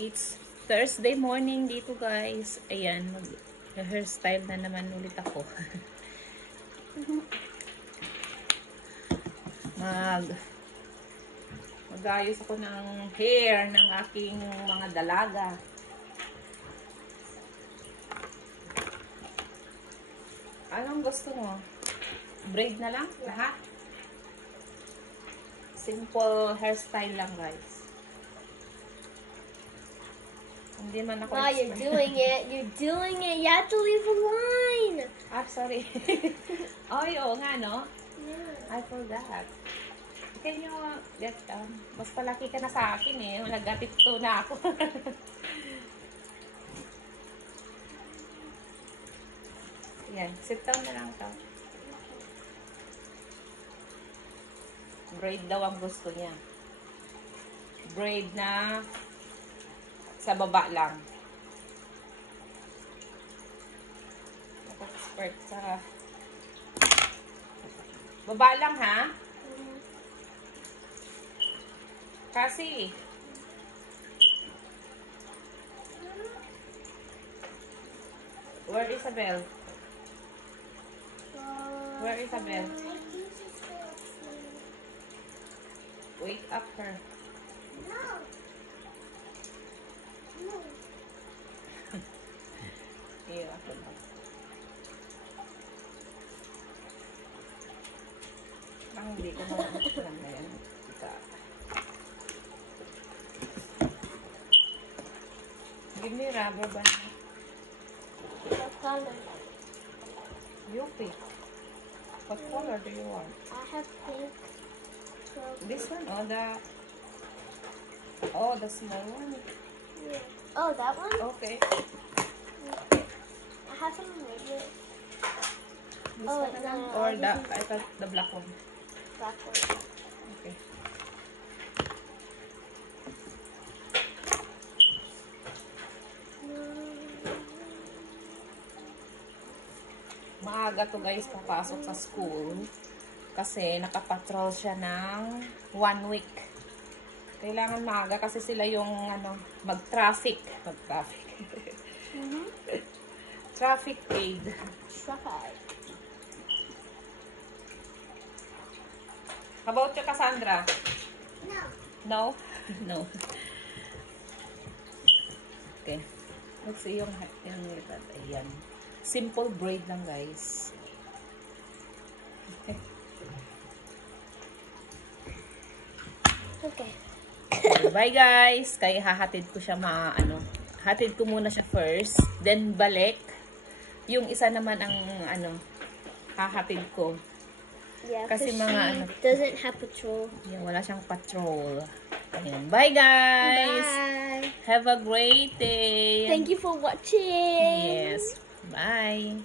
It's Thursday morning dito guys. Ayan, mag-hairstyle na naman ulit ako. Mag-ayos ako ng hair ng aking mga dalaga. Anong gusto mo? Braid na lang? Lahat? Simple hairstyle lang guys. Hindi man ako Wow, you're doing it. You're doing it. You have to leave a line. Ah, sorry. Ay, oo nga, no? Yeah. I forgot. Can you get mas palaki ka na sa akin eh. Nag-atito na ako. Yan. Sit down na lang ito. Braid daw ang gusto niya. Braid na sa baba lang. Expert sa baba lang ha? Kasi where Isabel? Where Isabel? Wake up her. No. No. Iyo, ako lang. Parang hindi ko alam na yan. Give me rubber band. What color? You pick. What color do you want? I have pink. This one or the small one? Yeah. Oh, that one? Okay. I have some regular. This Oh, one na lang? no, Or this I thought the black one. Black one. Okay. Maaga to guys papasok sa school kasi nakapatrol siya ng 1 week. Kailangan maaga kasi sila yung mag-traffic. Traffic aid. Traffic. How about you, Cassandra? No. No? No. Okay. Let's see yung likad. Ayan. Simple braid lang, guys. Okay. Bye, guys. Kaya hahatid ko siya hatid ko muna siya first, then balik. Yung isa naman ang hahatid ko. Yeah, Kasi mga doesn't have patrol. Yeah, wala siyang patrol. Ayan. Bye, guys. Bye. Have a great day. Thank you for watching. Yes. Bye.